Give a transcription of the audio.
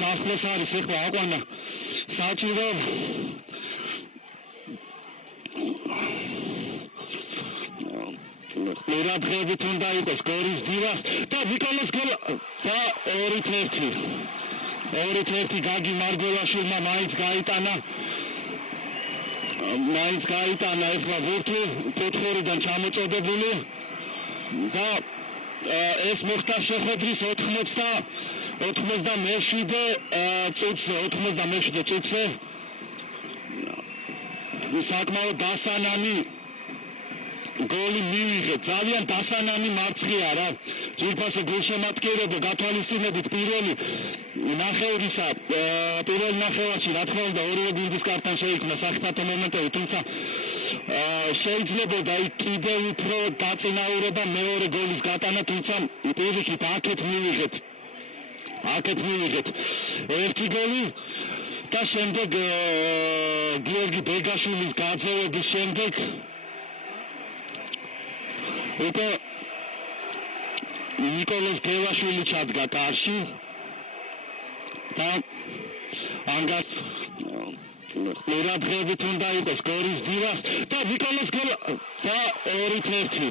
ახლოს არის ეხლა აყვანა საჭირო ყურადღებით უნდა იყოს გორის დილას და ნიკოლოზ გოლა და 2-1 გაგი მარგველაშვილმა მაინც გაიტანა ეხლა ვურთუ კუთხურიდან ჩამოწოდებული და ეს მოხდა შეხვედრის 87 წუთზე საკმაოდ დასანანი გოლი მივიღეთ ძალიან დასანანი მარცხია რა ძირფასო გულშემატკივრებო გათვალისწინებით პირველი ნახევარში რა თქმა უნდა ორივე გუნდის კარტთან შეიქმნა სახიფათო მომენტები თუმცა შეიძლებოდა კიდევ უფრო დაწინაურება მეორე გოლის გატანა თუმცა პირიქით აქეთ მივიღეთ ერთი გოლი და შემდეგ გიორგი ბეგაშვილის გაძევების შემდეგ უკვე ნიკოლოზ გელაშვილი ჩადგა კარში და ანგართ ყურადღებით უნდა იყოს გორის დილას და ნიკოლოზ გელა და 2-1